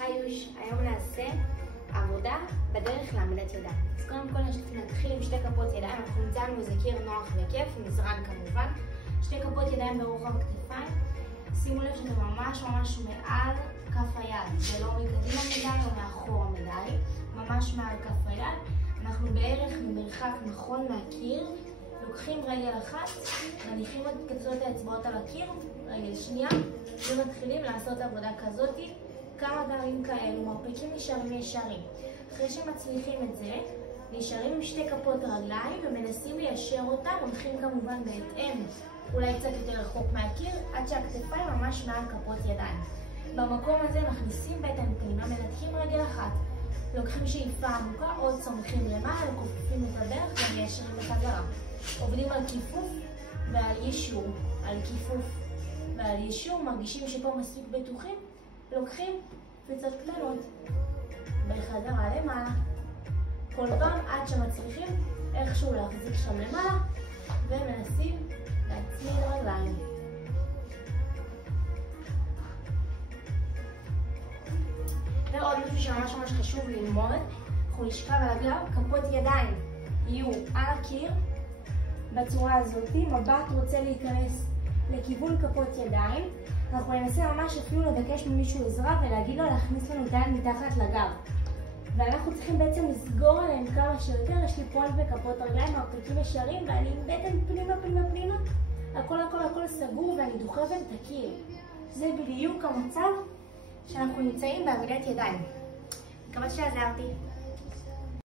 היוש, היום נעשה עבודה בדרך לעמידת ידיים. אז קודם כל נתחיל עם שתי כפות ידיים. אנחנו נמצא לנו איזה קיר נוח וכיף, מזרן כמובן. שתי כפות ידיים ברוחב הכתפיים. שימו לב שזה ממש מעל כף היד. זה לא מקדימה מדי או מאחורה מדי, ממש מעל כף היד. אנחנו בערך במרחק נכון מהקיר. לוקחים רגל אחת, מניחים את האצבעות על הקיר, רגל שנייה, ומתחילים לעשות עבודה כזאת. כמה דברים כאלו, מרפקים נשארים ישרים. אחרי שמצליחים את זה, נשארים עם שתי כפות רגליים ומנסים ליישר אותם, הולכים כמובן בהתאם, אולי קצת יותר רחוק מהקיר, עד שהכתפיים ממש מעל כפות ידיים. במקום הזה מכניסים בטן פנימה, מנתחים רגל אחת, לוקחים שאיפה עמוקה, עוד צומחים למעלה, כופפים את הדרך ומיישרים בחזרה. עובדים על כיפוף ועל יישור, על כיפוף ועל יישור, מרגישים שפה מספיק בטוחים, לוקחים קפיצות קטנות בחזרה למעלה, כל פעם עד שמצליחים איכשהו להחזיק שם למעלה ומנסים להצמיד רגליים. ועוד משהו שממש חשוב ללמוד, אנחנו נשכב על הגב, כפות ידיים יהיו על הקיר בצורה הזאת, מבט רוצה להיכנס לכיוון כפות ידיים. אנחנו ננסה ממש אפילו לבקש ממישהו עזרה ולהגיד לו להכניס לנו את היד מתחת לגב. ואנחנו צריכים בעצם לסגור עליהם כמה שיותר. יש לי פולט בכפות רגליים, מרפקים ישרים, ואני עם בטן פנימה. הכל סגור ואני דוחפת את הקיר. זה בדיוק המצב שאנחנו נמצאים בעבודת ידיים. מקווה שעזרתי.